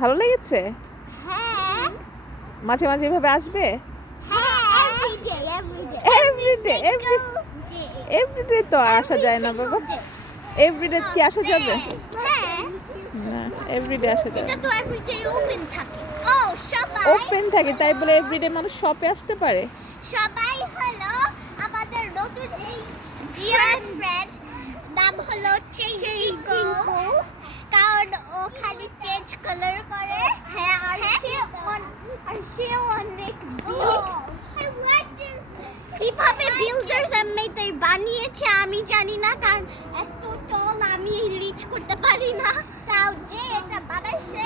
ভালো লেগেছে? হ্যাঁ মাঝে মাঝে এভাবে আসবে? হ্যাঁ এভরিডে এভরিডে তো আর আসা যায় না বাবা। এভরিডে কি আসা যাবে? হ্যাঁ না, এভরিডে আসা যায় এটা না। তো এভরিডে ওপেন থাকে। ও সবাই ওপেন থাকে তাই বলে এভরিডে মানুষ শপে আসতে পারে? সবাই হলো আমাদের নতুন এই ডিয়ার ফ্রেন্ড, নাম হলো চিঙ্কু। কারণ ও খালি চেঞ্জ কালার করে। হ্যাঁ আর সে অনেক কিভাবে বিল্ডার্স এমনিতে বানিয়েছে আমি জানি না, কারণ এত টল আমি রিচ করতে পারি না। তাও যে এটা বানাইছে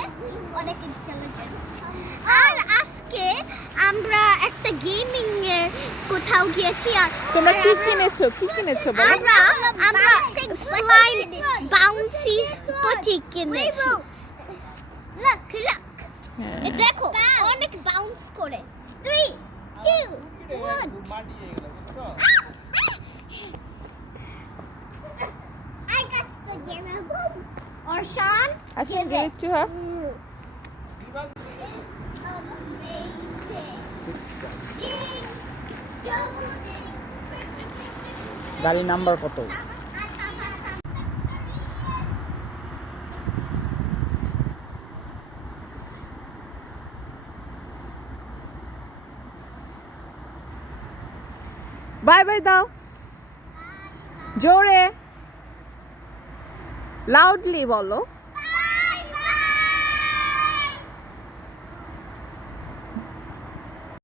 অনেক ইন্টেলিজেন্ট। আর আজকে আমরা একটা গেমিং এ কোথাও গিয়েছি। আর তোমরা কি কিনেছো? কি কিনেছো বলো? আমরা স্লাইম বাউন্সি পটি কিনেছি। লুক হ্যাঁ। দেখো অনেক বাউন্স করে। 3 2 1 I got the game. Or Sean, আচ্ছা, give it to her. গাড়ি নাম্বার কত? বাই বাই দাও জোরে, লাউডলি বলো।